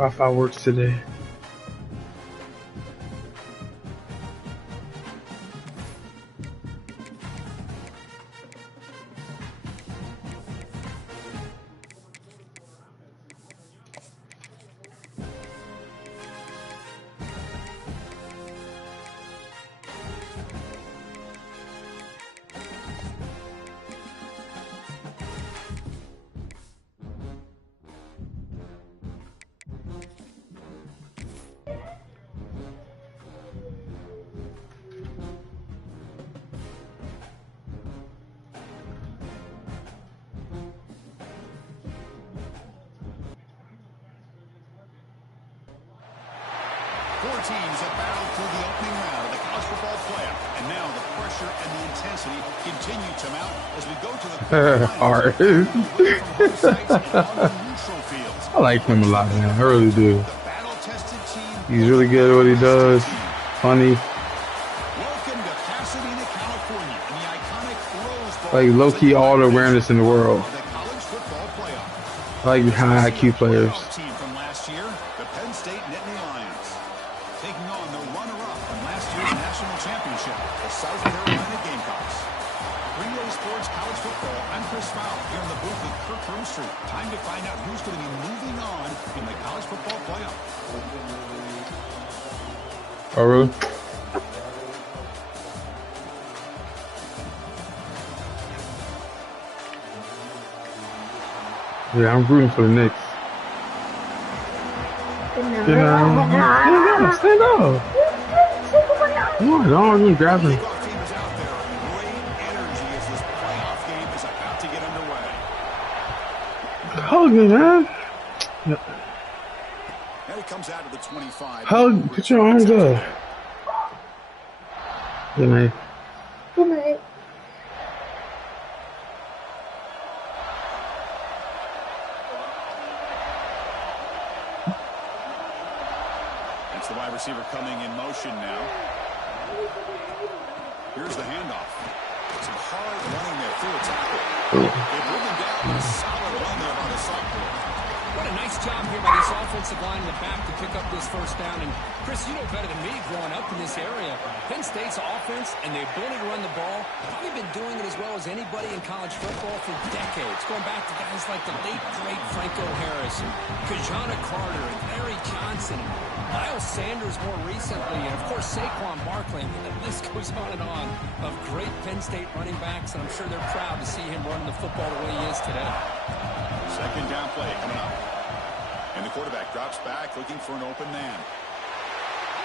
Wi-Fi works today. Four teams have battled through the opening round of the college football playoff, and now the pressure and the intensity continue to mount as we go to the quarterfinals. I like him a lot, man. I really do. He's really good at what he does. Funny. Welcome to Pasadena, California, in the iconic Rose Bowl. Like low-key all the awareness in the world. The college football playoff. I like high IQ players. Team from last year, the Penn State Nittany Lions, taking on the runner-up from last year's national championship, the South Carolina Gamecocks. 3A Sports College Football. I'm Chris Fowler here in the booth with Kirk Broomstreet. Time to find out who's going to be moving on in the college football playoff. Oh, really? Yeah, I'm rooting for the Knicks. Stand up. Come on, don't even grab him. Hug me, man. Comes out of the 25. Hug, put your arms up. Good night. Good night. That's the wide receiver coming in motion now. Here's the handoff. Some hard running there through a tackle. They bring him down with a solid run there by the sophomore. What a nice job here by this offensive line in the back to pick up this first down. And, Chris, you know better than me growing up in this area. Penn State's offense and the ability to run the ball, probably been doing it as well as anybody in college football for decades. Going back to guys like the late, great Franco Harris and Kajana Carter and Larry Johnson and Miles Sanders more recently. And, of course, Saquon Barkley. I mean, the list goes on and on of great Penn State running backs. And I'm sure they're proud to see him running the football the way he is today. Second down play coming up. And the quarterback drops back looking for an open man.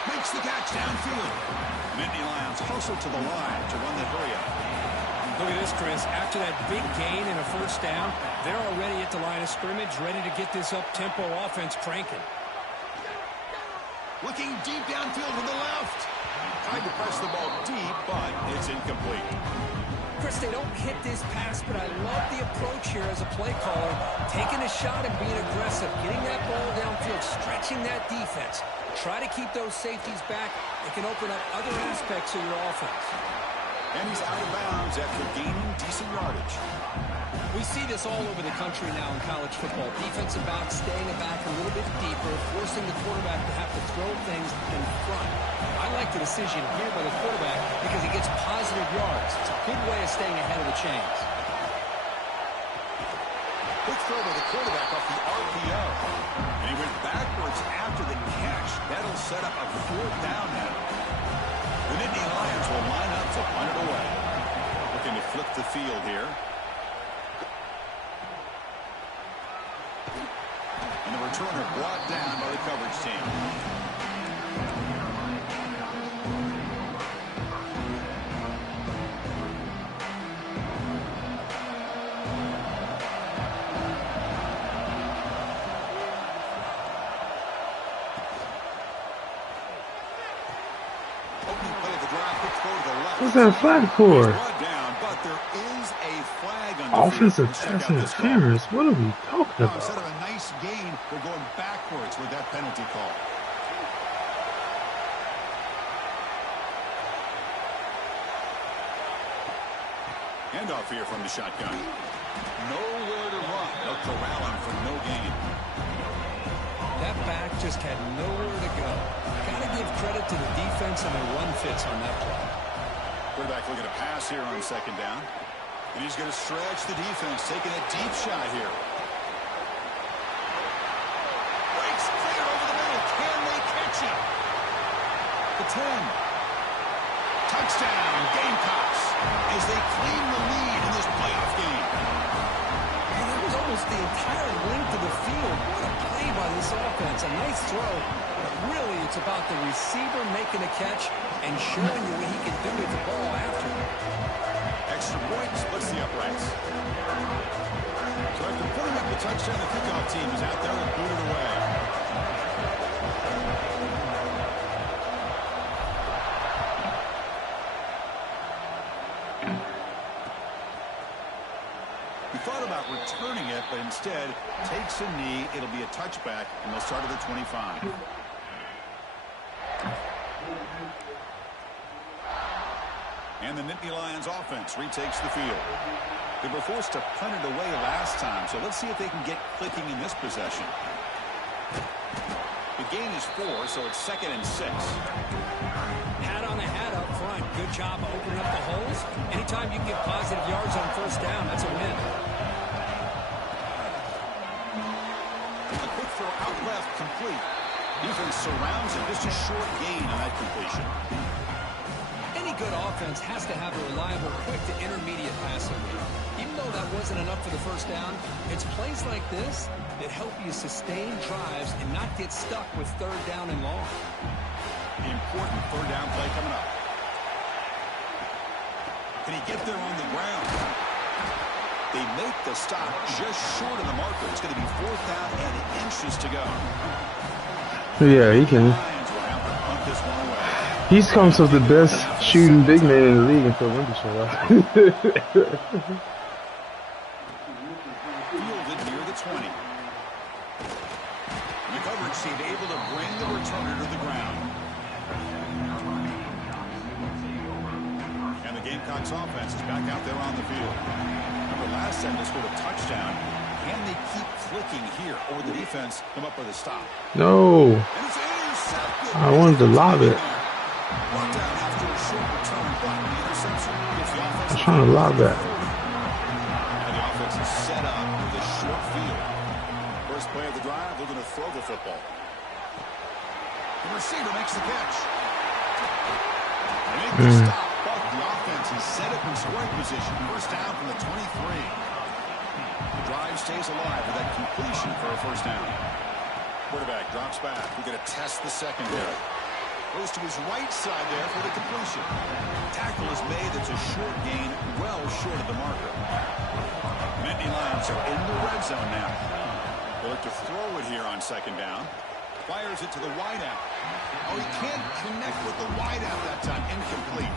Makes the catch downfield. Nittany Lions hustle to the line to run the hurry up. Look at this, Chris. After that big gain and a first down, they're already at the line of scrimmage, ready to get this up-tempo offense cranking. Looking deep downfield to the left. Tried to press the ball deep, but it's incomplete. Chris, they don't hit this pass, but I love the approach here as a play caller. Taking a shot and being aggressive, getting that ball downfield, stretching that defense. Try to keep those safeties back. It can open up other aspects of your offense. And he's out of bounds after gaining decent yardage. We see this all over the country now in college football. Defensive backs staying back a little bit deeper, forcing the quarterback to have to throw things in front. I like the decision here by the quarterback because he gets positive yards. It's a good way of staying ahead of the chains. Quick throw by the quarterback off the RPO. And he went backwards after the catch. That'll set up a fourth down now. The Nittany Lions will line up to punt it away. Looking to flip the field here. And the returner brought down by the coverage team. What's that flag for? Offensive pass interference. What are we talking about? Instead of a nice gain, we're going backwards with that penalty call. Handoff here from the shotgun. Nowhere to run. No corralling for no gain. That back just had nowhere to go. Got to give credit to the defense and their run fits on that play. Quarterback looking to pass here on second down. And he's going to stretch the defense, taking a deep shot here. Breaks clear over the middle. Can they catch him? The 10. Touchdown, Gamecocks, as they claim the lead in this playoff game. And it was almost the entire length of the field. What a play by this offense. A nice throw, but really it's about the receiver making a catch and showing you what he can do with the ball after. Extra point splits the uprights. So after putting up the touchdown, the kickoff team is out there and booted away. He thought about returning it, but instead takes a knee. It'll be a touchback, and they'll start at the 25. And the Nittany Lions offense retakes the field. They were forced to punt it away last time, so let's see if they can get clicking in this possession. The gain is 4, so it's 2nd and 6. Hat on a hat up front. Good job of opening up the holes. Anytime you can get positive yards on first down, that's a win. A quick throw out left, complete. Defense surrounds it. Just a short gain on that completion. Any good offense has to have a reliable, quick to intermediate passing game. Even though that wasn't enough for the first down, it's plays like this that help you sustain drives and not get stuck with third down and long. The important third down play coming up. Can he get there on the ground? They make the stop just short of the marker. It's going to be 4th down and inches to go. Yeah, he can. He's comes up the best shooting big man in the league until Wendy showed up. Fielded near the 20. The coverage team able to bring the returner to the ground. And the Gamecocks offense is back out there on the field. Remember last time they scored a touchdown. Can they keep clicking here, or would the defense come up with a stop? No. I wanted to lob it. I'm trying to lob that. And the offense is set up with a short field. First play of the drive, they're going to throw the football. The receiver makes the catch. They make the stop, but the offense is set up in scoring position. First down from the 23. The drive stays alive with that completion for a first down. Quarterback drops back. We're going to test the secondary. Goes to his right side there for the completion. Tackle is made. It's a short gain, well short of the marker. Nittany Lions are in the red zone now. They look to throw it here on second down. Fires it to the wideout. Oh, he can't connect with the wideout that time. Incomplete.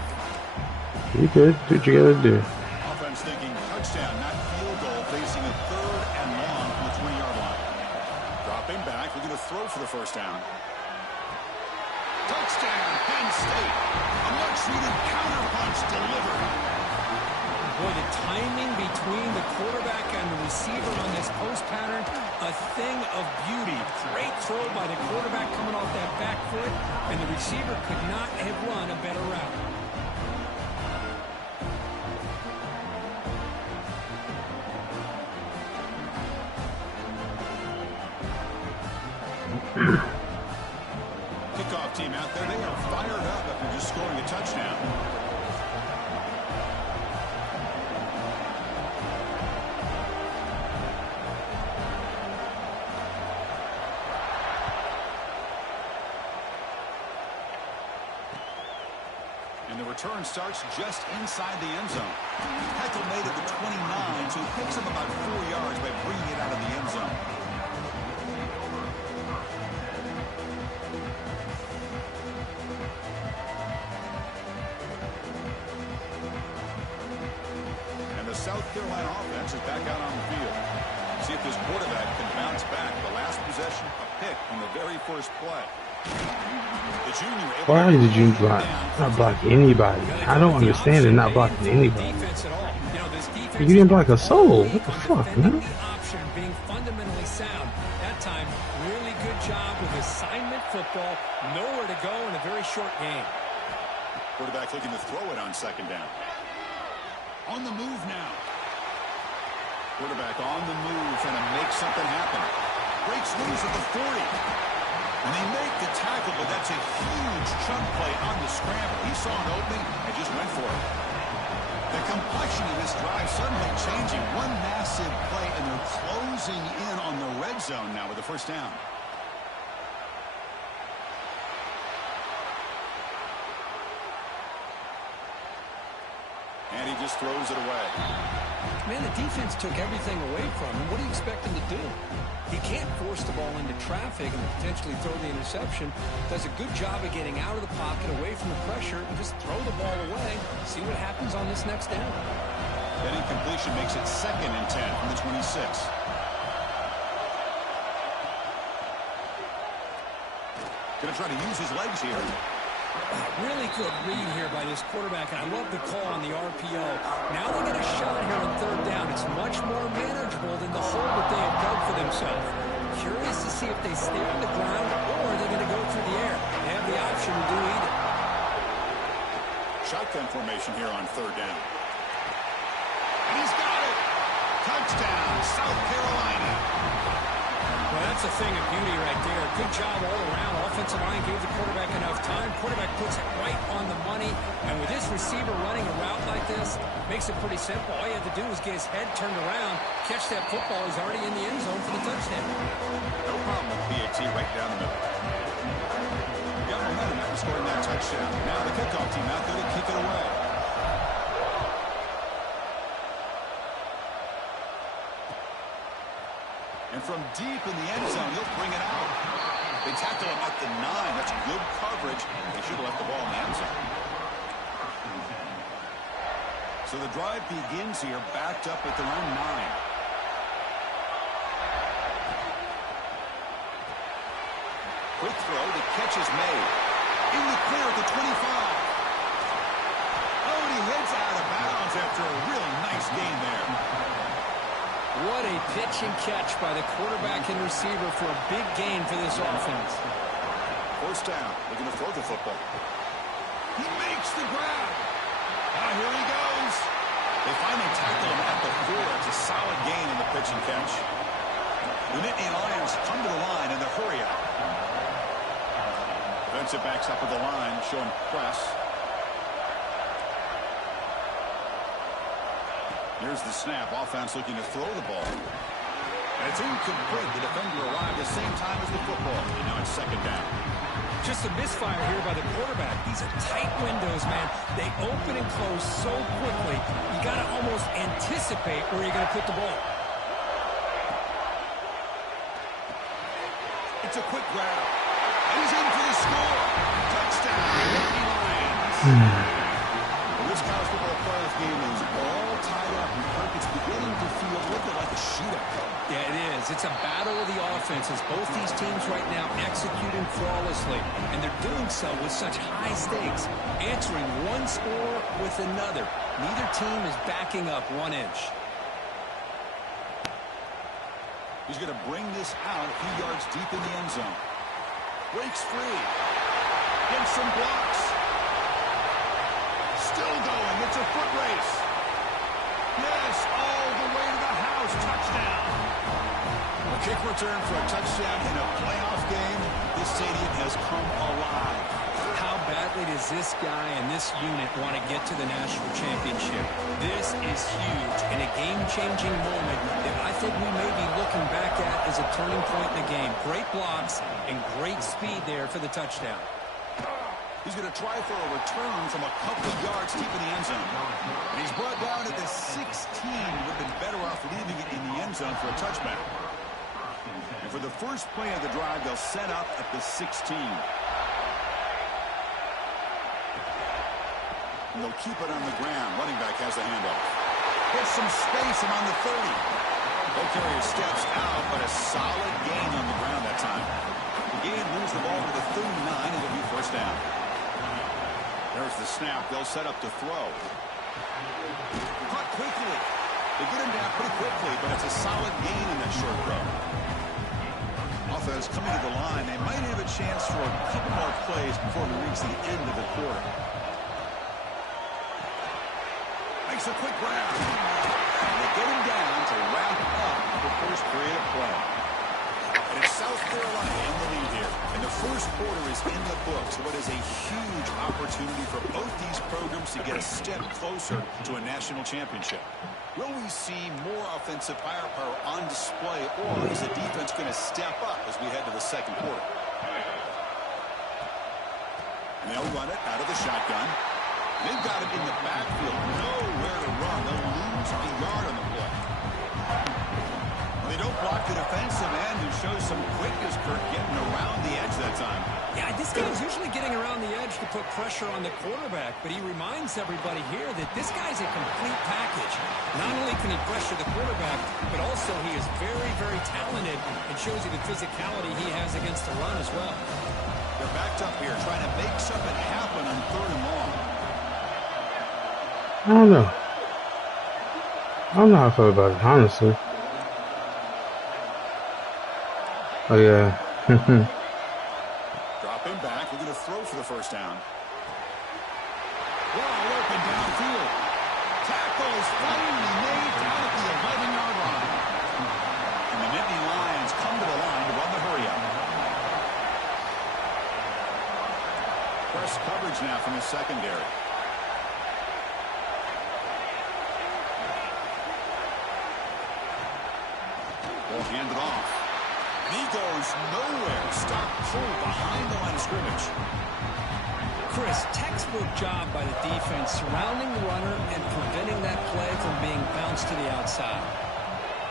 You good. Do what you gotta do. Offense thinking touchdown, not field goal, facing a 3rd and long from the 20-yard line. Dropping back. We're going to throw for the first down. Touchdown, Penn State. A much-needed counterpunch delivered. Boy, the timing between the quarterback and the receiver on this post pattern, a thing of beauty. Great throw by the quarterback coming off that back foot, and the receiver could not have run a better route. Kickoff team out there, they are fired up after just scoring a touchdown. And the return starts just inside the end zone. Heckle made it the 29, so he picks up about 4 yards by bringing it out of the end zone. South Carolina offense is back out on the field. See if this quarterback can bounce back. The last possession, a pick on the very first play. The junior Why did you not block anybody? I don't understand it not blocking anybody. You didn't block a soul. What the fuck, man? Option being fundamentally sound. That time, really good job with assignment football. Nowhere to go in a very short game. Quarterback looking to throw it on second down. On the move now. Quarterback on the move, trying to make something happen. Breaks loose at the 40. And they make the tackle, but that's a huge chunk play on the scramble. He saw an opening and just went for it. The complexion of this drive suddenly changing. One massive play, and they're closing in on the red zone now with the first down. And he just throws it away. Man, the defense took everything away from him. What do you expect him to do? He can't force the ball into traffic and potentially throw the interception. Does a good job of getting out of the pocket, away from the pressure, and just throw the ball away. See what happens on this next down. That incompletion makes it 2nd and 10 from the 26. Going to try to use his legs here. Really good read here by this quarterback, and I love the call on the RPO. Now they get a shot here on 3rd down. It's much more manageable than the hole that they have dug for themselves. Curious to see if they stay on the ground or are they going to go through the air. They have the option to do either. Shotgun formation here on 3rd down. And he's got it. Touchdown, South Carolina. Well, that's a thing of beauty right there. Good job all around. Offensive line gave the quarterback enough time. Quarterback puts it right on the money. And with this receiver running a route like this, makes it pretty simple. All you have to do is get his head turned around, catch that football. He's already in the end zone for the touchdown. No problem with PAT right down the middle. Got momentum after scoring that touchdown. Now the kickoff team out there to kick it away. And from deep in the end zone, he'll bring it out. They tackle him at the 9. That's good coverage. They should have left the ball in the end zone. So the drive begins here, backed up at their own 9. Quick throw. The catch is made. In the clear at the 25. Oh, and he heads out of bounds after a really nice gain there. What a pitch and catch by the quarterback and receiver for a big gain for this offense. 1st down. They're going to throw the football. He makes the grab. Now here he goes. They finally tackle him at the 4. It's a solid gain in the pitch and catch. The Nittany Lions come to the line in the hurry up. Defensive backs up at the line, showing press. Here's the snap. Offense looking to throw the ball. And it's incomplete. The defender arrived at the same time as the football. And now it's 2nd down. Just a misfire here by the quarterback. These are tight windows, man. They open and close so quickly. You got to almost anticipate where you're going to put the ball. It's a quick grab. And he's in for the score. Touchdown, Nittany Lions. This college football playoff game is all tied up. It's beginning to feel a little bit like a shootout. Yeah, it is. It's a battle of the offenses. Both these teams right now executing flawlessly, and they're doing so with such high stakes, answering one score with another. Neither team is backing up 1 inch. He's going to bring this out a few yards deep in the end zone. Breaks free. Gets some blocks. Still going. It's a foot race. Yes, all the way to the house. Touchdown. A kick return for a touchdown in a playoff game. This stadium has come alive. How badly does this guy and this unit want to get to the national championship? This is huge and a game-changing moment that I think we may be looking back at as a turning point in the game. Great blocks and great speed there for the touchdown. He's going to try for a return from a couple of yards deep in the end zone. And he's brought down at the 16. Would have been better off leaving it in the end zone for a touchback. And for the first play of the drive, they'll set up at the 16. And they'll keep it on the ground. Running back has the handoff. Gets some space and on the 30. They'll carry his steps out, but a solid gain on the ground that time. The gain moves the ball to the 39. It'll be 1st down. There's the snap. They'll set up to throw. Caught quickly. They get him down pretty quickly, but it's a solid gain in that short throw. offense coming to the line. They might have a chance for a couple more plays before we reach the end of the quarter. Makes a quick grab. And they get him down to wrap up the first period of play. And it's South Carolina in the lead here. And the first quarter is in the books. What is a huge opportunity for both these programs to get a step closer to a national championship. Will we see more offensive firepower on display, or is the defense going to step up as we head to the second quarter? And they'll run it out of the shotgun. They've got it in the backfield. Nowhere to run. They'll lose a yard on the play. They don't block the defensive end, who shows some quickness, Kirk, getting around the edge that time. Yeah, this guy's usually getting around the edge to put pressure on the quarterback, but he reminds everybody here that this guy's a complete package. Not only can he pressure the quarterback, but also he is very, very talented and shows you the physicality he has against the run as well. They're backed up here, trying to make something happen on 3rd and long. I don't know. I don't know how I feel about it, honestly. Oh, yeah. Drop him back. We're going to throw for the first down. Wide open downfield. Tackle is finally made down at the 11-yard line. And the Nittany Lions come to the line to run the hurry-up. Press coverage now from the secondary. We'll hand it off. And he goes nowhere. Stop pull behind the line of scrimmage. Chris, textbook job by the defense surrounding the runner and preventing that play from being bounced to the outside.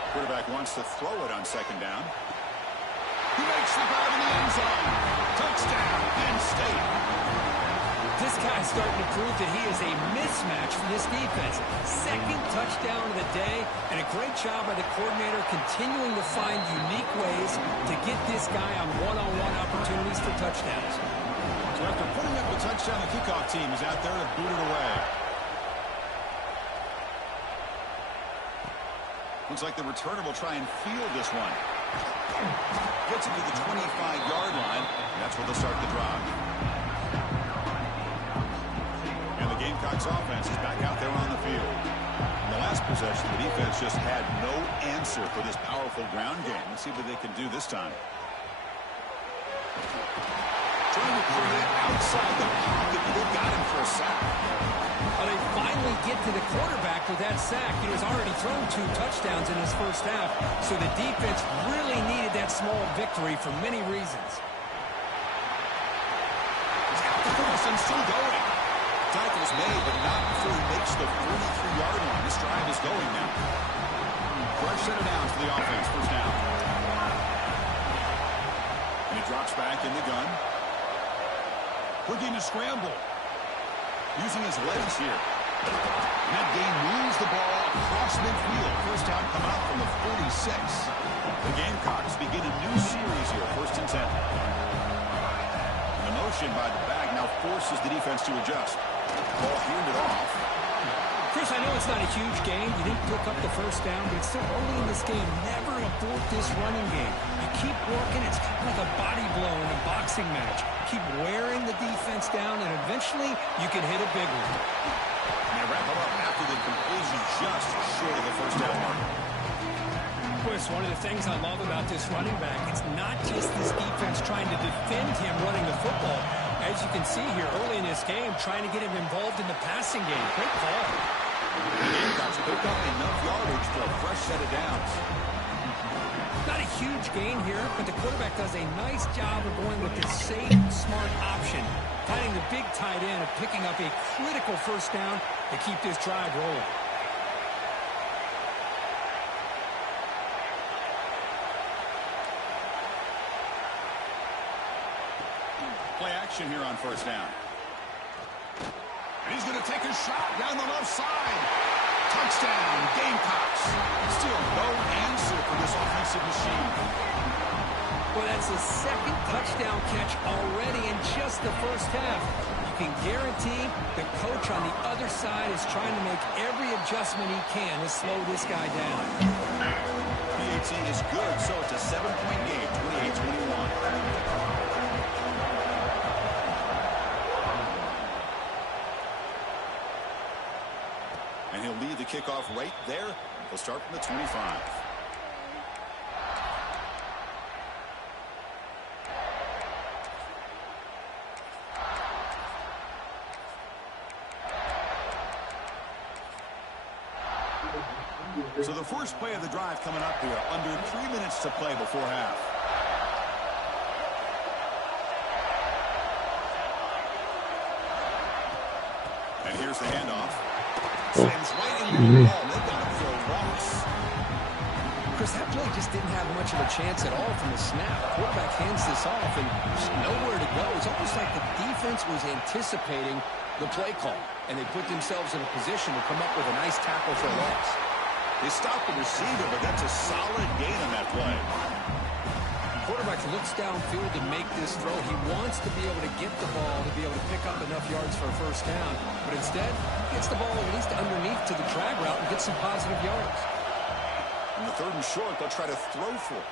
Quarterback wants to throw it on 2nd down. He makes the grab in the end zone. Touchdown, Penn State. This guy's starting to prove that he is a mismatch for this defense. 2nd touchdown of the day, and a great job by the coordinator continuing to find unique ways to get this guy on one-on-one opportunities for touchdowns. So after putting up the touchdown, the kickoff team is out there to boot it away. Looks like the returner will try and field this one. Gets it to the 25-yard line, and that's where they'll start the drive. And the Gamecocks offense is back out there on the field. In the last possession, the defense just had no answer for this powerful ground game. Let's see what they can do this time. Trying to create outside the pocket, but they got him for a sack. Well, they finally get to the quarterback with that sack. He has already thrown 2 touchdowns in his first half, so the defense really needed that small victory for many reasons. He's got the cross and still going. Tackle's made, but not before he makes the 43-yard line. This drive is going now. Fresh set of downs for the offense, first down. And he drops back in the gun. Looking to scramble. Using his legs here. And that game moves the ball across midfield. First down come out from the 46. The Gamecocks begin a new series here, 1st and 10. And the motion by the back now forces the defense to adjust. Ball handed off. Chris, I know it's not a huge game. You didn't pick up the first down, but it's still early in this game. Never abort this running game. You keep working. It's kind of like a body blow in a boxing match. Keep wearing the defense down, and eventually you can hit a big one. And they wrap it up after the completion just short of the first down mark. Chris, one of the things I love about this running back, it's not just this defense trying to defend him running the football. As you can see here early in this game, trying to get him involved in the passing game. Great call. The Gamecocks pick up enough yardage for a fresh set of downs. Not a huge gain here, but the quarterback does a nice job of going with the safe, smart option, finding the big tight end and picking up a critical first down to keep this drive rolling. Play action here on first down. And he's going to take a shot down the left side. Touchdown, Gamecocks. Still no answer for this offensive machine. Well, that's his 2nd touchdown catch already in just the first half. You can guarantee the coach on the other side is trying to make every adjustment he can to slow this guy down. PAT is good, so it's a 7-point game, 28-21. And he'll lead the kickoff right there. He'll start from the 25. So the first play of the drive coming up here, under 3 minutes to play before half. And here's the handoff. Sends right into the ball. They've got him for walks. Chris, that play just didn't have much of a chance at all from the snap. Quarterback hands this off, and there's nowhere to go. It's almost like the defense was anticipating the play call, and they put themselves in a position to come up with a nice tackle for a loss. They stopped the receiver, but that's a solid gain on that play. Quarterback looks downfield to make this throw. He wants to be able to get the ball to be able to pick up enough yards for a first down, but instead, he gets the ball at least underneath to the drag route and gets some positive yards. On the 3rd and short, they'll try to throw for it.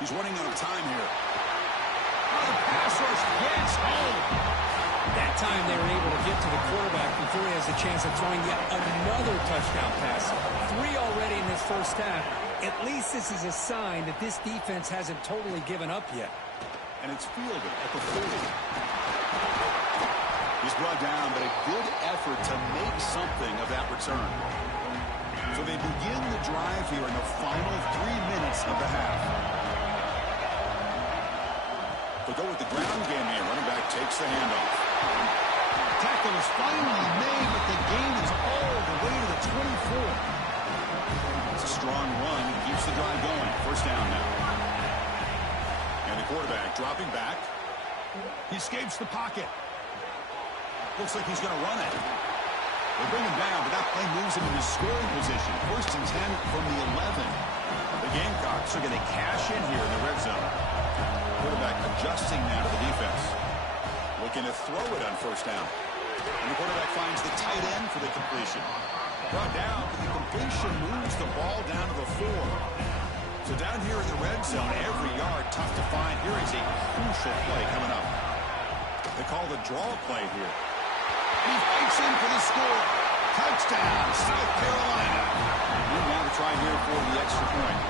He's running out of time here. Oh, the pass rush gets home. That time they were able to get to the quarterback before he has a chance of throwing yet another touchdown pass. 3 already in this first half. At least this is a sign that this defense hasn't totally given up yet. And it's fielded at the 40. He's brought down, but a good effort to make something of that return. So they begin the drive here in the final 3 minutes of the half. They'll go with the ground game here. Running back takes the handoff. Tackle is finally made, but the gain is all the way to the 24. It's a strong run. It keeps the drive going. First down now. And the quarterback dropping back. He escapes the pocket. Looks like he's going to run it. They bring him down, but that play moves him into scoring position. 1st and 10 from the 11. The Gamecocks are going to cash in here in the red zone. Quarterback adjusting now to the defense. Looking to throw it on first down. And the quarterback finds the tight end for the completion. Brought down, but the completion moves the ball down to the 4. So down here in the red zone, every yard tough to find. Here is a crucial play coming up. They call the draw play here. He fights in for the score. Touchdown, South Carolina. And now to try here for the extra point.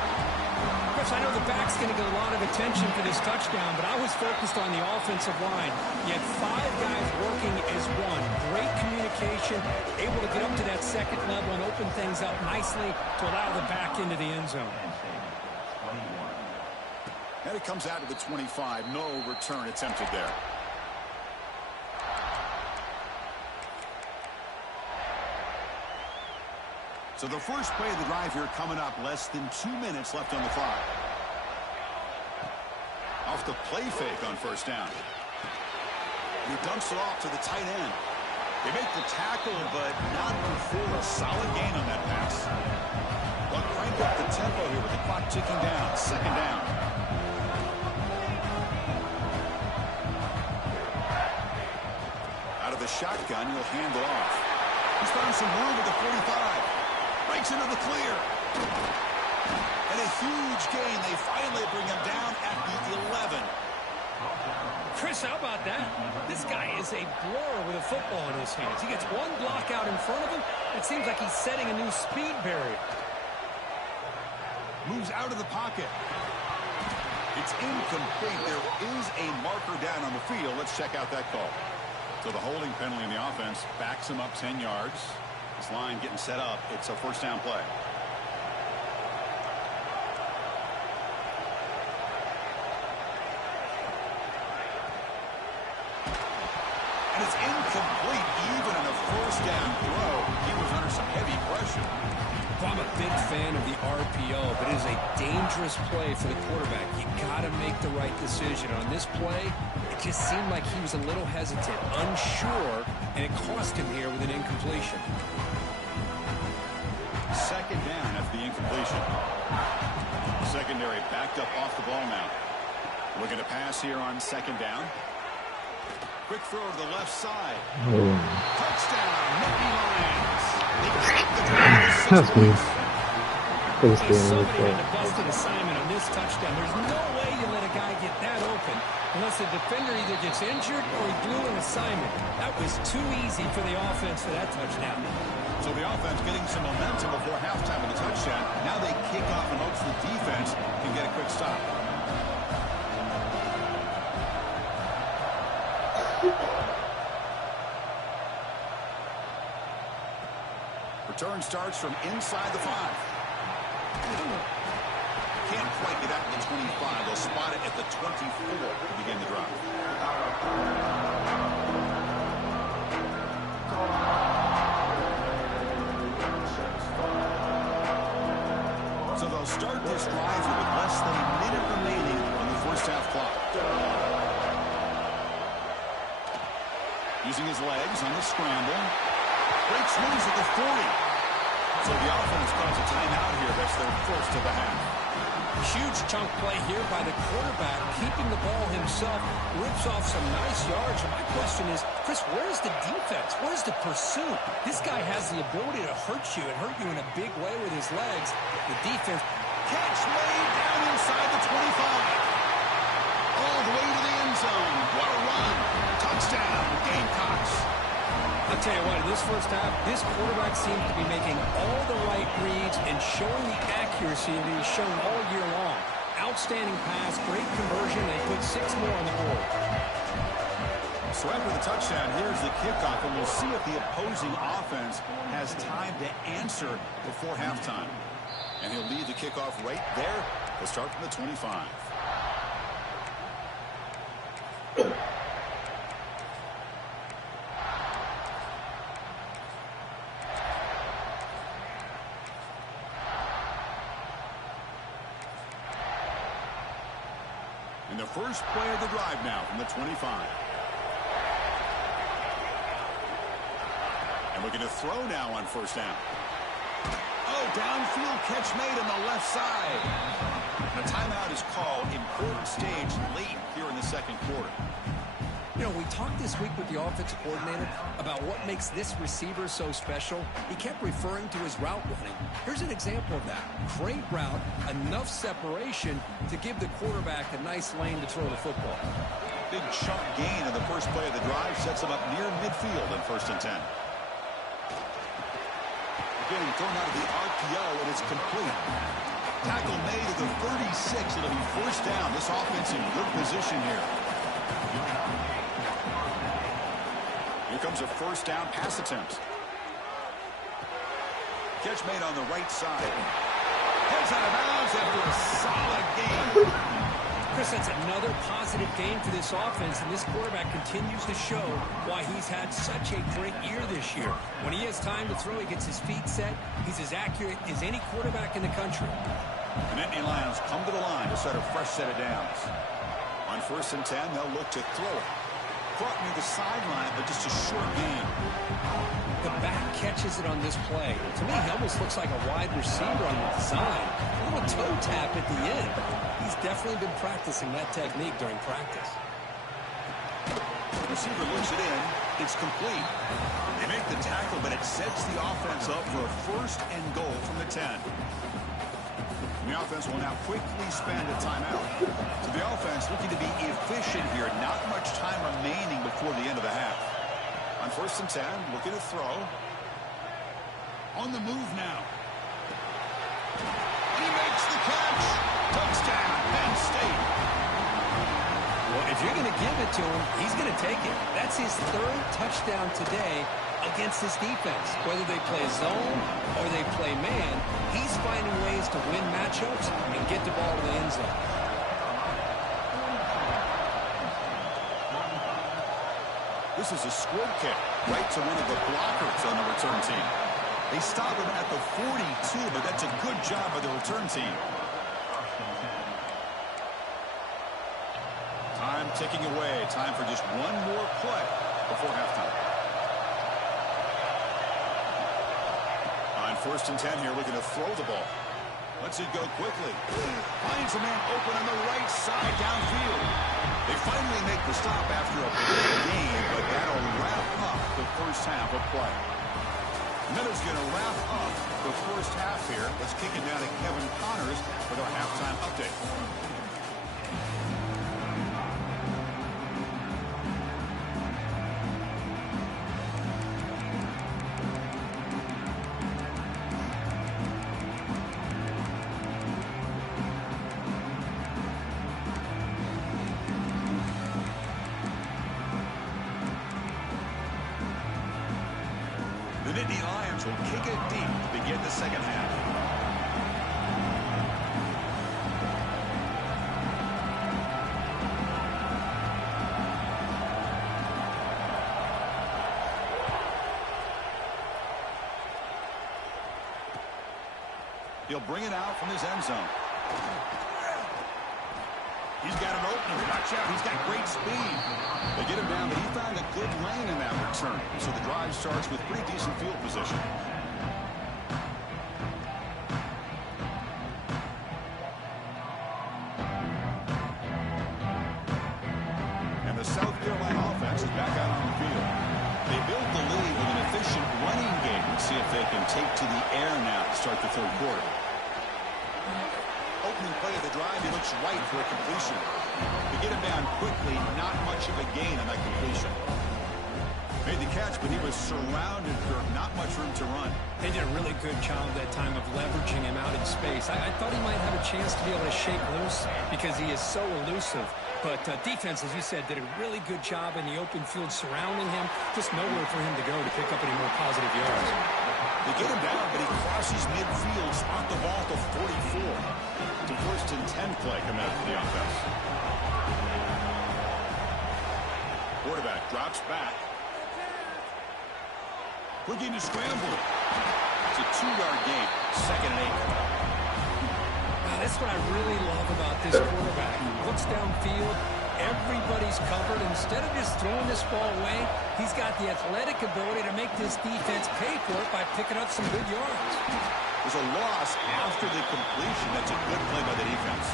Chris, I know the back's going to get a lot of attention for this touchdown, but I was focused on the offensive line. You had 5 guys working as one. Great communication, able to get up to that second level and open things up nicely to allow the back into the end zone. And it comes out to the 25. No return attempted there. So the first play of the drive here coming up, less than 2 minutes left on the clock. Off the play fake on first down. He dumps it off to the tight end. They make the tackle, but not before a solid gain on that pass. They'll crank up the tempo here with the clock ticking down. 2nd down. Out of the shotgun, he'll hand it off. He's found some room at the 45. Breaks into the clear. And a huge gain. They finally bring him down at the 11. Chris, how about that? This guy is a blur with a football in his hands. He gets one block out in front of him. It seems like he's setting a new speed barrier. Moves out of the pocket. It's incomplete. There is a marker down on the field. Let's check out that call. So the holding penalty in the offense backs him up 10 yards. This line getting set up. It's a first down play. And it's incomplete. Even on a first down throw, he was under some heavy pressure. Well, I'm a big fan of the RPO, but it is a dangerous play for the quarterback. You got to make the right decision. On this play, it just seemed like he was a little hesitant, unsure, and it cost him here with an incompletion. 2nd down after the incompletion. Secondary backed up off the ball now. Looking to pass here on 2nd down. Quick throw to the left side. Oh. Touchdown, Nittany Lions. They keep the drive to 6 That's me. points. Somebody had a busted assignment on this touchdown. There's no way you let a guy get that open unless the defender either gets injured or he blew an assignment. That was too easy for the offense for that touchdown. So the offense getting some momentum before halftime with the touchdown. Now they kick off in hopes the defense can get a quick stop. Return starts from inside the 5. Can't quite get out to the 25. They'll spot it at the 24 to begin the drive. So they'll start this drive with less than a minute remaining on the first half clock. Using his legs on the scramble. Breaks loose at the 40. So the offense calls a timeout here. That's their first of the half. Huge chunk play here by the quarterback, keeping the ball himself, rips off some nice yards. My question is, Chris, where's the defense? Where's the pursuit? This guy has the ability to hurt you and hurt you in a big way with his legs. The defense. Catch made down inside the 25. All the way to the end zone. What a run. Touchdown, Gamecocks. I'll tell you what, in this first half, this quarterback seems to be making all the right reads and showing the accuracy that he's shown all year long. Outstanding pass, great conversion, they put 6 more on the board. So after the touchdown, here's the kickoff, and we'll see if the opposing offense has time to answer before halftime. And he'll lead the kickoff right there. We'll start from the 25. And the first play of the drive now from the 25. And we're going to throw now on first down. Oh, downfield catch made on the left side. A timeout is called. Important stage late here in the second quarter. You know, we talked this week with the offensive coordinator about what makes this receiver so special. He kept referring to his route running. Here's an example of that. Great route, enough separation to give the quarterback a nice lane to throw the football. Big chunk gain in the first play of the drive sets him up near midfield in 1st and 10. Again, thrown out of the RPO, and it's complete. Tackle made at the 36. It'll be first down. This offense in good position here. Here comes a first down pass attempt. Catch made on the right side. Heads out of bounds after a solid game. Chris, that's another positive game for this offense, and this quarterback continues to show why he's had such a great year this year. When he has time to throw, he gets his feet set. He's as accurate as any quarterback in the country. The Nittany Lions come to the line to set a fresh set of downs. On 1st and 10, they'll look to throw it. Caught near the sideline, but just a short gain. The back catches it on this play. To me, he almost looks like a wide receiver on the design. A little toe tap at the end. He's definitely been practicing that technique during practice. The receiver looks it in. It's complete. They make the tackle, but it sets the offense up for a 1st and goal from the 10. The offense will now quickly spend a timeout. So the offense looking to be efficient here. Not much time remaining before the end of the half. On 1st and 10, looking to throw. On the move now. He makes the catch. Touchdown, Penn State. Well, if you're going to give it to him, he's going to take it. That's his 3rd touchdown today against this defense. Whether they play zone or they play man, he's finding ways to win matchups and get the ball to the end zone. This is a squib kick right to one of the blockers on the return team. They stop him at the 42, but that's a good job by the return team. Time ticking away. Time for just one more play before halftime. On 1st and 10 here, looking to throw the ball. Lets it go quickly. Finds a man open on the right side downfield. They finally make the stop after a big game the first half of play. Miller's going to wrap up the first half here. Let's kick it down to Kevin Connors with our halftime update. The Nittany Lions will kick it deep to begin the second half. He'll bring it out from his end zone. He's got an opener. Watch out. He's got great speed. They get him down, but he found a good lane in that return. So the drive starts with pretty decent field position. And the South Carolina offense is back out on the field. They build the lead with an efficient running game. Let's see if they can take to the air now to start the third quarter. Opening play of the drive, he looks right for a completion. To get him down quickly, not much of a gain on that completion. Made the catch, but he was surrounded for not much room to run. They did a really good job that time of leveraging him out in space. I thought he might have a chance to be able to shake loose because he is so elusive. But defense, as you said, did a really good job in the open field surrounding him. Just nowhere for him to go to pick up any more positive yards. They get him down, but he crosses midfield, spot the ball to 44. It's a 1st and 10 play coming out for the offense. Quarterback drops back. Looking to scramble. It's a 2-yard gain. 2nd and 8. That's what I really love about this quarterback. He looks downfield. Everybody's covered. Instead of just throwing this ball away, he's got the athletic ability to make this defense pay for it by picking up some good yards. There's a loss after the completion. That's a good play by the defense.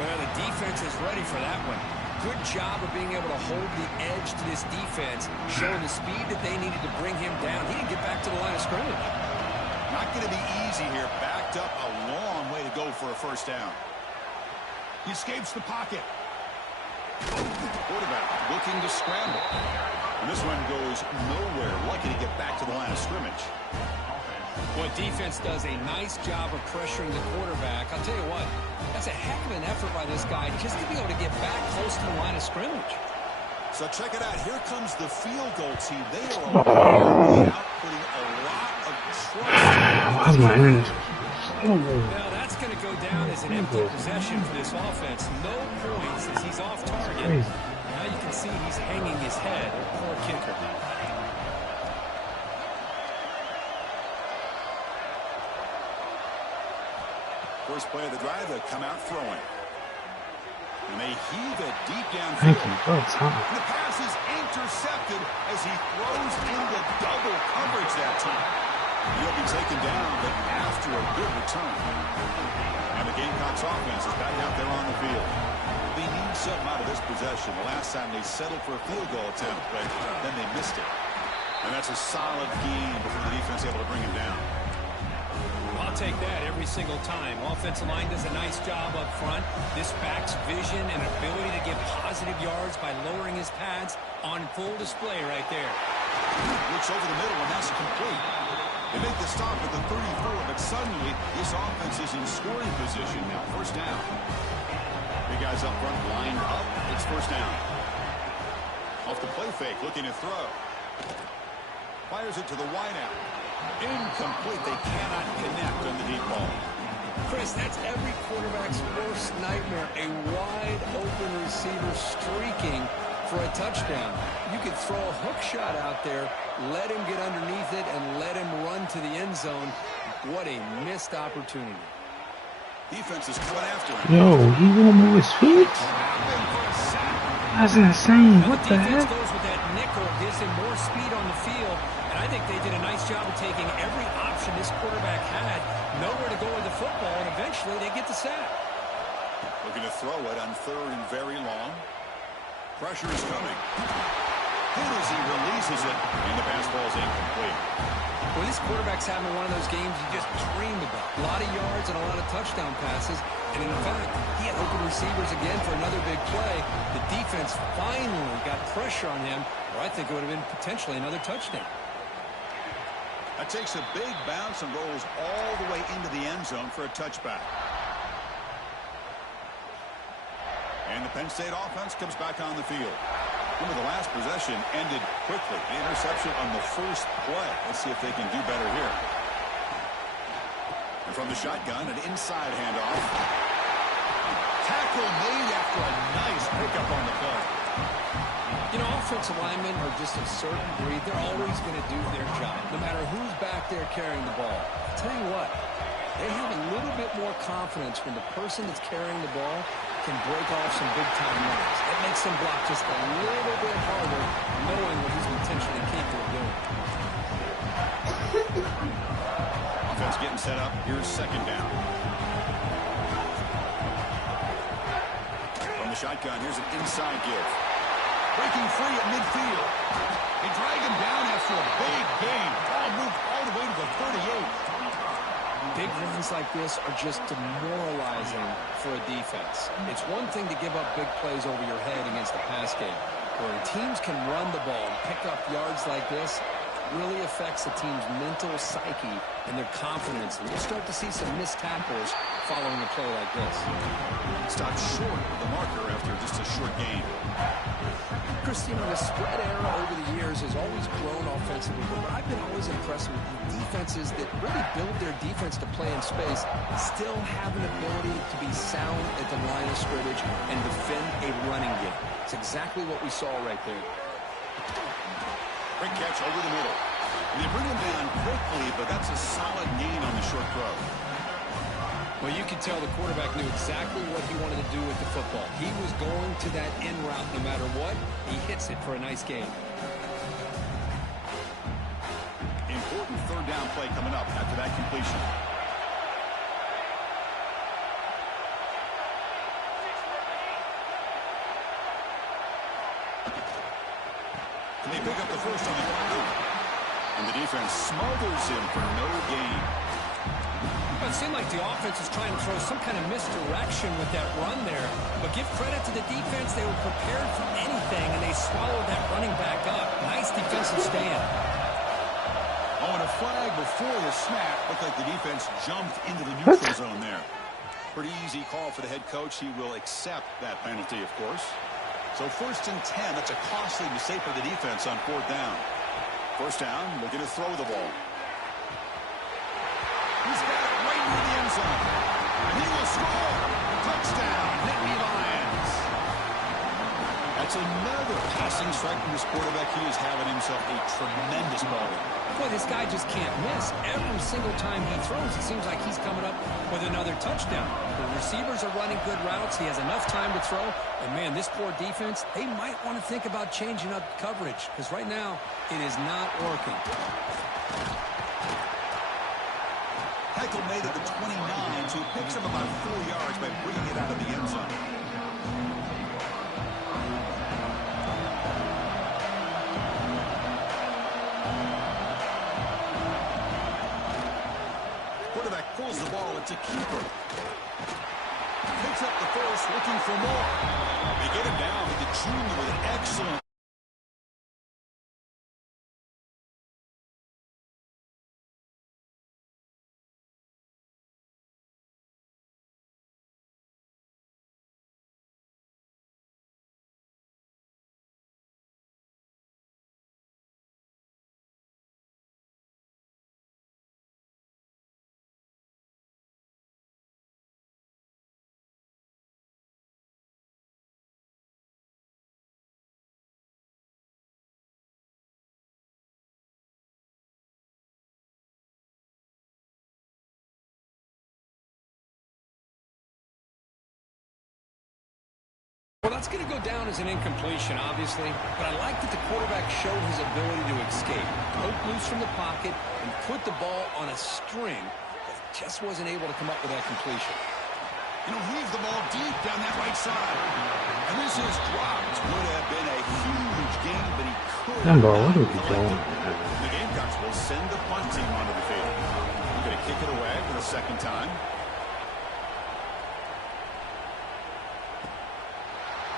Well, the defense is ready for that one. Good job of being able to hold the edge to this defense, showing the speed that they needed to bring him down. He didn't get back to the line of scrimmage. Not going to be easy here. Backed up a long way to go for a first down. He escapes the pocket. Quarterback looking to scramble. And this one goes nowhere. Lucky to get back to the line of scrimmage. Well, defense does a nice job of pressuring the quarterback. I'll tell you what, that's a heck of an effort by this guy just to be able to get back close to the line of scrimmage. So check it out. Here comes the field goal team. They are outputting a lot of trust. Well, that's going to go down as an empty possession for this offense. No points as he's off target. Now you can see he's hanging his head. Poor kicker. First play of the drive, they come out throwing. And they heave it deep downfield. Thank you. Oh, time. The pass is intercepted as he throws into double coverage that time. He'll be taken down, but after a good return. And the Gamecocks offense is back out there on the field. They need something out of this possession. The last time they settled for a field goal attempt, but then they missed it. And that's a solid gain before the defense able to bring him down. I'll take that every single time. Offensive line does a nice job up front. This back's vision and ability to get positive yards by lowering his pads on full display right there. Looks over the middle, and that's complete. They make the stop at the 34, but suddenly this offense is in scoring position now. First down. Big guys up front lined up. It's first down. Off the play fake, looking to throw. Fires it to the wideout. Incomplete. They cannot connect on the deep ball. Chris, that's every quarterback's worst nightmare. A wide open receiver streaking for a touchdown. You could throw a hook shot out there, let him get underneath it, and let him run to the end zone. What a missed opportunity. Defense is coming after him. Yo, he won't move his feet? That's insane. What the heck? Goes with that nickel, gives him more speed on the field. And I think they did a nice job of taking every option this quarterback had, nowhere to go with the football, and eventually they get the sack. Looking to throw it on 3rd and very long. Pressure is coming. hit as he releases it, and the pass ball is incomplete. Well, this quarterback's having one of those games you just dream about. A lot of yards and a lot of touchdown passes. And in fact, he had open receivers again for another big play. The defense finally got pressure on him, or I think it would have been potentially another touchdown. That takes a big bounce and rolls all the way into the end zone for a touchback. And the Penn State offense comes back on the field. Remember, the last possession ended quickly. The interception on the first play. Let's see if they can do better here. And from the shotgun, an inside handoff. Tackle made after a nice pickup on the play. You know, offensive linemen are just a certain breed. They're always going to do their job, no matter who's back there carrying the ball. I'll tell you what, they have a little bit more confidence when the person that's carrying the ball can break off some big-time runs. It makes them block just a little bit harder, knowing what he's potentially capable of doing. Offense getting set up. Here's second down. From the shotgun, here's an inside give. Breaking free at midfield. They drag him down after a big gain. Ball moved all the way to the 38. Big runs like this are just demoralizing for a defense. It's one thing to give up big plays over your head against the pass game. Where teams can run the ball and pick up yards like this, really affects a team's mental psyche and their confidence. And you'll start to see some missed tackles following a play like this. Stopped short of the marker after just a short gain. Christine, the spread era over the years has always grown offensively, but what I've been always impressed with defenses that really build their defense to play in space still have an ability to be sound at the line of scrimmage and defend a running game. It's exactly what we saw right there. Great catch over the middle. And they bring him down quickly, but that's a solid gain on the short throw. Well, you can tell the quarterback knew exactly what he wanted to do with the football. He was going to that end route no matter what. He hits it for a nice gain. Important third down play coming up after that completion. And they pick up the first on the ground. And the defense smothers him for no gain. It seemed like the offense was trying to throw some kind of misdirection with that run there. But give credit to the defense. They were prepared for anything, and they swallowed that running back up. Nice defensive stand. Oh, and a flag before the snap. Looked like the defense jumped into the neutral zone there. Pretty easy call for the head coach. He will accept that penalty, of course. So 1st and 10. That's a costly mistake for the defense on 4th down. First down, looking to throw the ball. He's got it right near the end zone. And he will score. Touchdown, Nittany Lions. That's another passing strike from this quarterback. He is having himself a tremendous ball. Boy, this guy just can't miss. Every single time he throws, it seems like he's coming up with another touchdown. The receivers are running good routes. He has enough time to throw. And, man, this poor defense, they might want to think about changing up coverage because right now it is not working. Tackle made at the 29, so he picks up about 4 yards by bringing it out of the end zone. Quarterback pulls the ball. It's a keeper. Picks up the first, looking for more. They get him down with the junior with an excellent. Well, that's going to go down as an incompletion, obviously, but I like that the quarterback showed his ability to escape, broke loose from the pocket, and put the ball on a string, but just wasn't able to come up with that completion. And he'll heave the ball deep down that right side. And this is dropped. would have been a huge game, but he could Dumbo, not what are we collect doing? it. The Gamecocks will send the punt team onto the field. We're going to kick it away for the second time.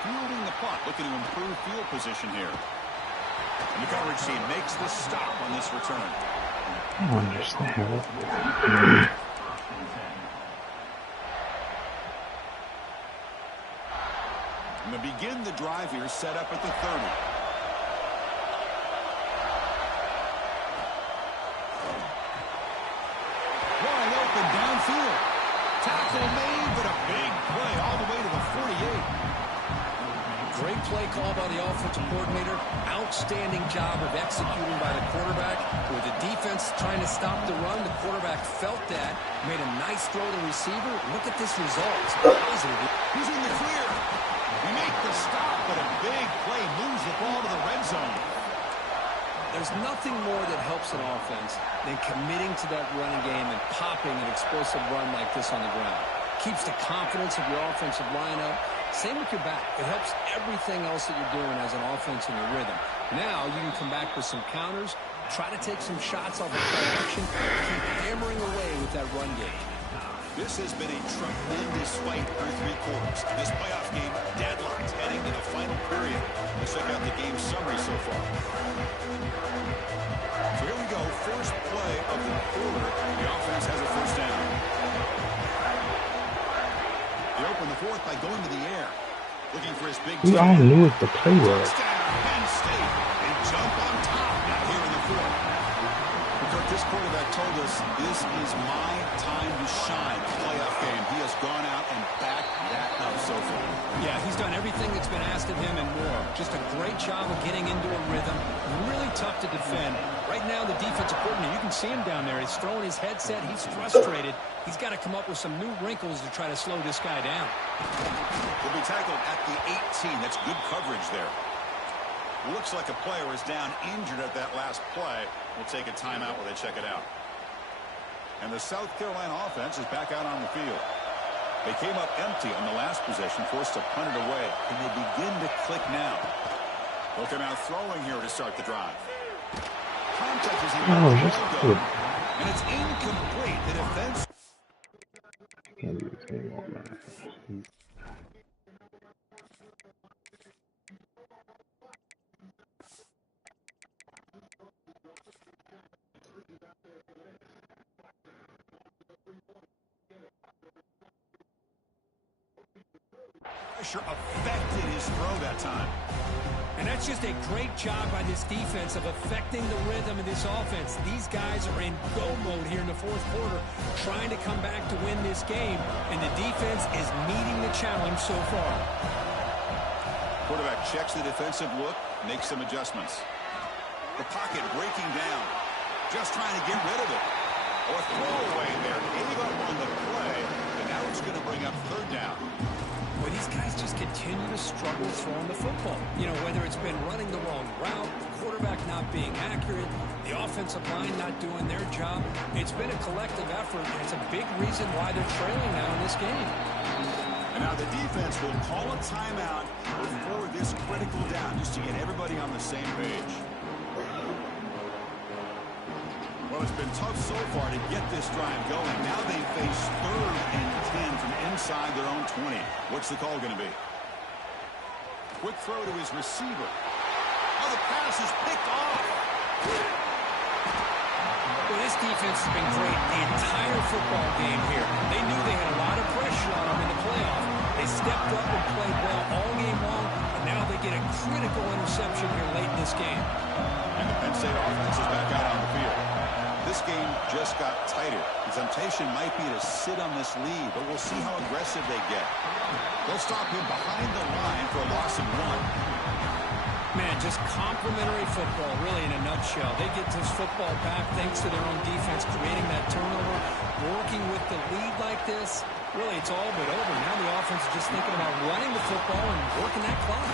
Fielding the punt, looking to improve field position here. And the coverage team makes the stop on this return. I don't understand. And to begin the drive here, set up at the 30. Wide open downfield. Tackle made, but a big play all the way to the 48. Great play call by the offensive coordinator. Outstanding job of executing by the quarterback. With the defense trying to stop the run, the quarterback felt that. Made a nice throw to the receiver. Look at this result. It's positive. He's in the clear. He makes the stop, but a big play moves the ball to the red zone. There's nothing more that helps an offense than committing to that running game and popping an explosive run like this on the ground. Keeps the confidence of your offensive lineup. Same with your back. It helps everything else that you're doing as an offense in your rhythm. Now you can come back with some counters, try to take some shots off of play action, keep hammering away with that run game. This has been a tremendous fight through 3 quarters. This playoff game deadlocked heading to the final period. Let's check out the game summary so far. So here we go. First play of the quarter. The offense has a first down. They open the fourth by going to the air. Looking for his big We all knew what the play was. touchdown, Penn State. They jump on top now here in the fourth. Because this quarterback told us this is my time to shine, a playoff game. He has gone out and backed that up so far. Yeah, he's done everything that's been asked of him and more. Just a great job of getting into a rhythm. Really tough to defend. Right now, the defensive coordinator, you can see him down there. He's throwing his headset. He's frustrated. He's got to come up with some new wrinkles to try to slow this guy down. He'll be tackled at the 18. That's good coverage there. Looks like a player is down injured at that last play. We'll take a timeout while they check it out. And the South Carolina offense is back out on the field. They came up empty on the last possession, forced to punt it away. Can they begin to click now? They'll come out throwing here to start the drive. Contact is and it's incomplete. The defense. I can't do this anymore, man. Pressure affected his throw that time. And that's just a great job by this defense of affecting the rhythm of this offense. These guys are in go mode here in the fourth quarter, trying to come back to win this game, and the defense is meeting the challenge so far. Quarterback checks the defensive look, makes some adjustments. The pocket breaking down, just trying to get rid of it. Or throw away there. Gave up on the play, and now it's going to bring up third down. Well, these guys just continue to struggle throwing the football. You know, whether it's been running the wrong route, the quarterback not being accurate, the offensive line not doing their job. It's been a collective effort, and it's a big reason why they're trailing now in this game. And now the defense will call a timeout before this critical down, just to get everybody on the same page. Well, it's been tough so far to get this drive going. Now they face 3rd and 10 from inside their own 20. What's the call going to be? Quick throw to his receiver. Oh, the pass is picked off. Well, this defense has been great the entire football game here. They knew they had a lot of pressure on them in the playoff. They stepped up and played well all game long, and now they get a critical interception here late in this game. And the Penn State offense is back out on the field. This game just got tighter. The temptation might be to sit on this lead, but we'll see how aggressive they get. They'll stop him behind the line for a loss of 1. Man, just complimentary football, really, in a nutshell. They get this football back thanks to their own defense, creating that turnover, working with the lead like this. Really, it's all but over. Now the offense is just thinking about running the football and working that clock.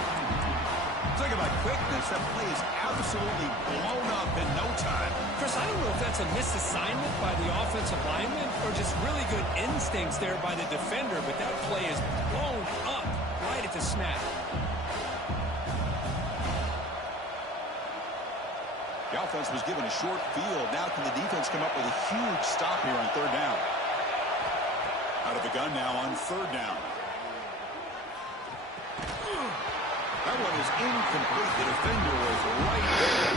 Talk about quickness. That play is absolutely blown up in no time. Chris, I don't know if that's a misassignment by the offensive lineman or just really good instincts there by the defender, but that play is blown up right at the snap. offense was given a short field. Now can the defense come up with a huge stop here on third down? Out of the gun now on third down. That one is incomplete. The defender was right there.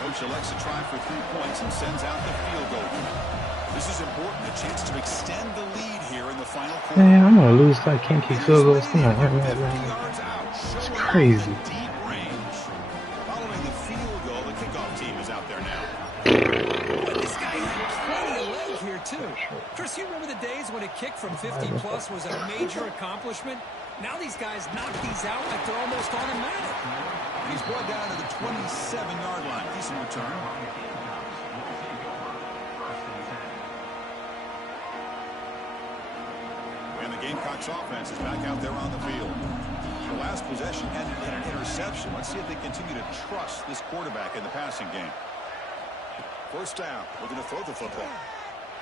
Coach elects to try for 3 points and sends out the field goal. This is important. A chance to extend the lead here in the final quarter. Man, I'm gonna lose if I can't kick field goals. Come on, man. It's crazy. Deep range. Following the field goal, the kickoff team is out there now. But this guy had plenty of leg here, too. Chris, you remember the days when a kick from 50-plus was a major accomplishment? Now these guys knock these out like they're almost automatic. He's brought down to the 27-yard line. Decent return. And the Gamecocks offense is back out there on the field. The last possession ended in an interception. Let's see if they continue to trust this quarterback in the passing game. First down. Looking to throw the football.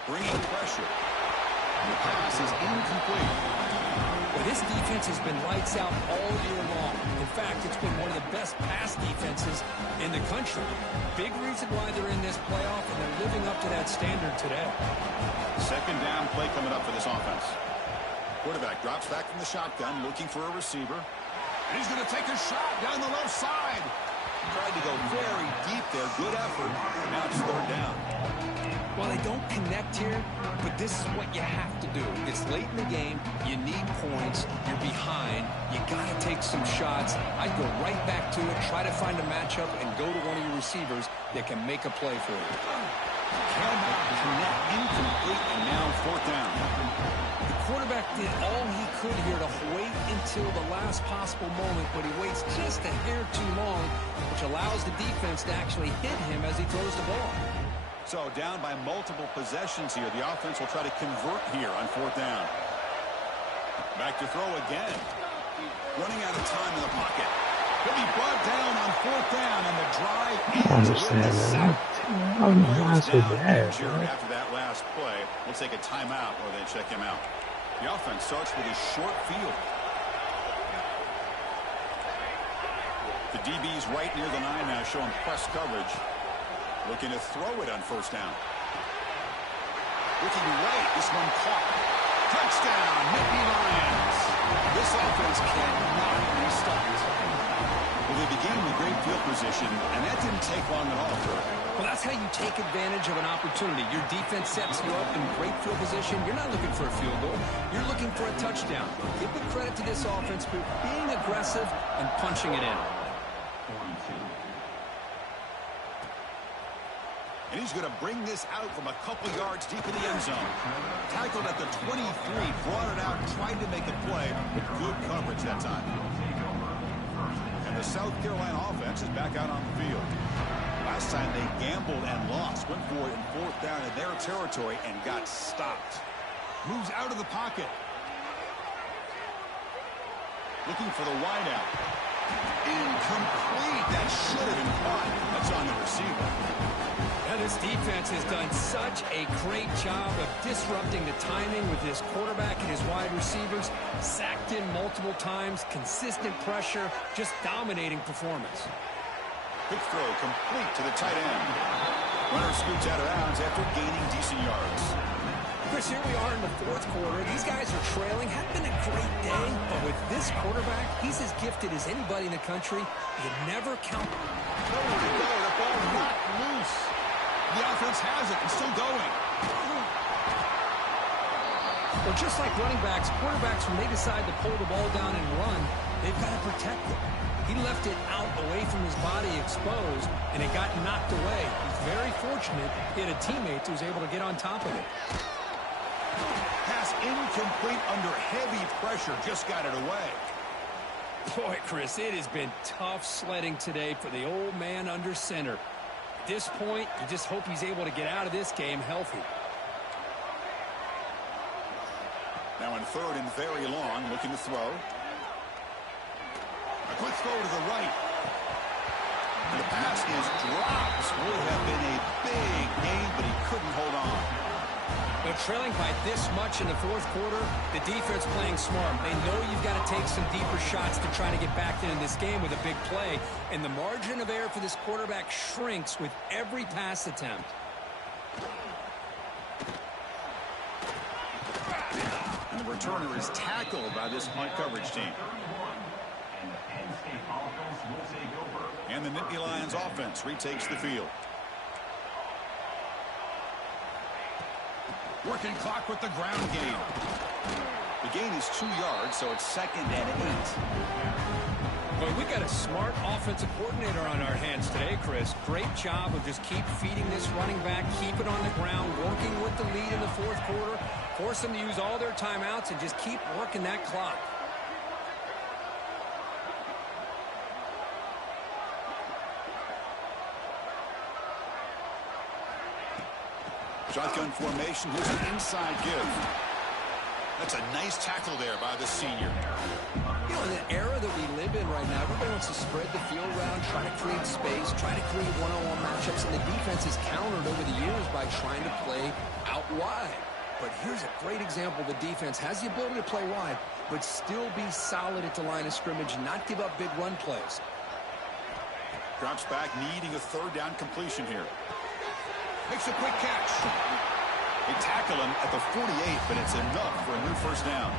Bringing pressure. And the pass is incomplete. Well, this defense has been lights out all year long. In fact, it's been one of the best pass defenses in the country. Big reason why they're in this playoff, and they're living up to that standard today. Second down play coming up for this offense. Quarterback drops back from the shotgun, looking for a receiver. And he's going to take a shot down the left side. Tried to go very deep there. Good effort. Now it's third down. Well, they don't connect here, but this is what you have to do. It's late in the game. You need points. You're behind. You got to take some shots. I'd go right back to it, try to find a matchup, and go to one of your receivers that can make a play for you. Cannot connect, incomplete, and now fourth down. The quarterback did all he could here to wait until the last possible moment, but he waits just a hair too long, which allows the defense to actually hit him as he throws the ball. So down by multiple possessions here. The offense will try to convert here on fourth down. Back to throw again. Running out of time in the pocket. He'll be brought down on fourth down, and the drive ends with a sack. After that last play, we'll take a timeout or they check him out. The offense starts with a short field. The DB's right near the 9 now, showing press coverage. Looking to throw it on first down. Looking right, this one caught. Touchdown, Nittany Lions. This offense cannot be stopped. Well, they began with great field position, and that didn't take long at all for them. Well, that's how you take advantage of an opportunity. Your defense sets you up in great field position. You're not looking for a field goal. You're looking for a touchdown. Give the credit to this offense for being aggressive and punching it in. And he's going to bring this out from a couple yards deep in the end zone. Tackled at the 23, brought it out, tried to make a play, but good coverage that time. And the South Carolina offense is back out on the field. Last time they gambled and lost. Went for it in fourth down in their territory and got stopped. Moves out of the pocket. Looking for the wideout. Incomplete. That should have been caught. That's on the receiver. Now, this defense has done such a great job of disrupting the timing with his quarterback and his wide receivers. Sacked in multiple times, consistent pressure, just dominating performance. Quick throw complete to the tight end. Runner scoots out of bounds after gaining decent yards. Chris, here we are in the fourth quarter. These guys are trailing. Had been a great day, but with this quarterback, he's as gifted as anybody in the country. You never count. Nowhere to go. The ball not loose. The offense has it and still going. Well, just like running backs, quarterbacks, when they decide to pull the ball down and run, they've got to protect it. He left it out away from his body exposed, and it got knocked away. He's very fortunate he had a teammate who was able to get on top of it. Pass incomplete under heavy pressure. Just got it away. Boy, Chris, it has been tough sledding today for the old man under center. At this point, you just hope he's able to get out of this game healthy. Now in third and very long, looking to throw. A quick throw to the right. And the pass is dropped. Would have been a big gain, but he couldn't hold on. But trailing by this much in the fourth quarter, the defense playing smart. They know you've got to take some deeper shots to try to get back in this game with a big play. And the margin of error for this quarterback shrinks with every pass attempt. And the returner is tackled by this punt coverage team. And the Nittany Lions offense retakes the field. Working clock with the ground game. The gain is 2 yards, so it's 2nd and 8. Well, we got a smart offensive coordinator on our hands today, Chris. Great job of just keep feeding this running back, keep it on the ground, working with the lead in the fourth quarter, force them to use all their timeouts, and just keep working that clock. Shotgun formation. Here's an inside give. That's a nice tackle there by the senior. You know, in the era that we live in right now, everybody wants to spread the field around, try to create space, try to create one-on-one matchups, and the defense is countered over the years by trying to play out wide. But here's a great example. The defense has the ability to play wide, but still be solid at the line of scrimmage and not give up big run plays. Drops back, needing a 3rd down completion here. Makes a quick catch. They tackle him at the 48, but it's enough for a new 1st down.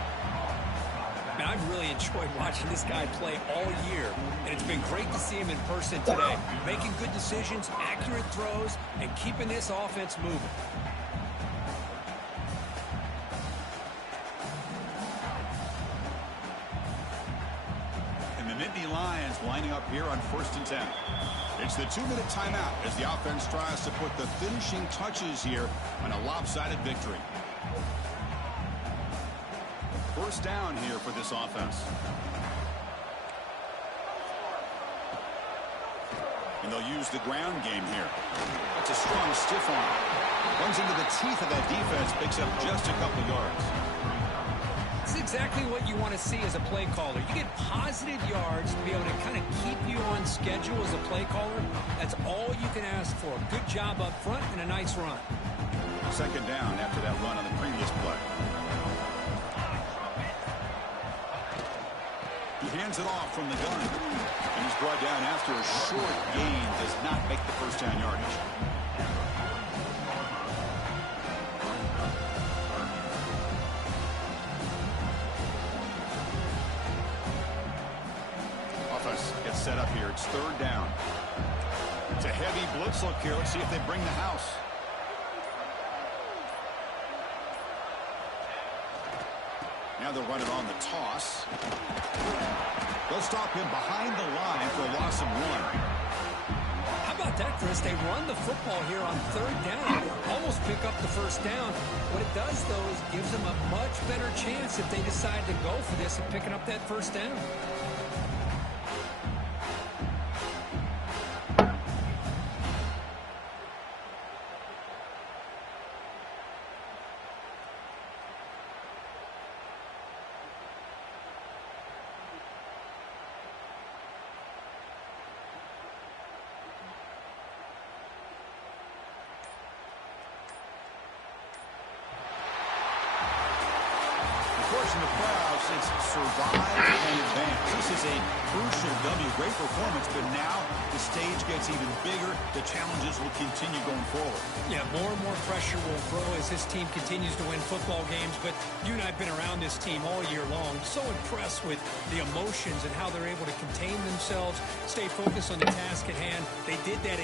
Man, I've really enjoyed watching this guy play all year, and it's been great to see him in person today. Making good decisions, accurate throws, and keeping this offense moving. And the Nittany Lions lining up here on 1st and 10. It's the 2-minute timeout as the offense tries to put the finishing touches here on a lopsided victory. 1st down here for this offense. And they'll use the ground game here. That's a strong stiff arm. Runs into the teeth of that defense, picks up just a couple yards. That's exactly what you want to see as a play caller. You get positive yards to be able to kind of keep you on schedule as a play caller. That's all you can ask for. Good job up front and a nice run. 2nd down after that run on the previous play. He hands it off from the gun. And he's brought down after a short gain. Does not make the 1st down yardage. Gets set up here. It's 3rd down. It's a heavy blitz look here. Let's see if they bring the house. Now they'll run it on the toss. They'll stop him behind the line for a loss of 1. How about that, Chris? They run the football here on 3rd down. Almost pick up the 1st down. What it does, though, is gives them a much better chance if they decide to go for this of picking up that 1st down. Portion of crowds, it's survive and advance. This is a crucial W. Great performance, but now the stage gets even bigger. The challenges will continue going forward. Yeah, more and more pressure will grow as this team continues to win football games. But you and I have been around this team all year long. So impressed with the emotions and how they're able to contain themselves, stay focused on the task at hand. They did that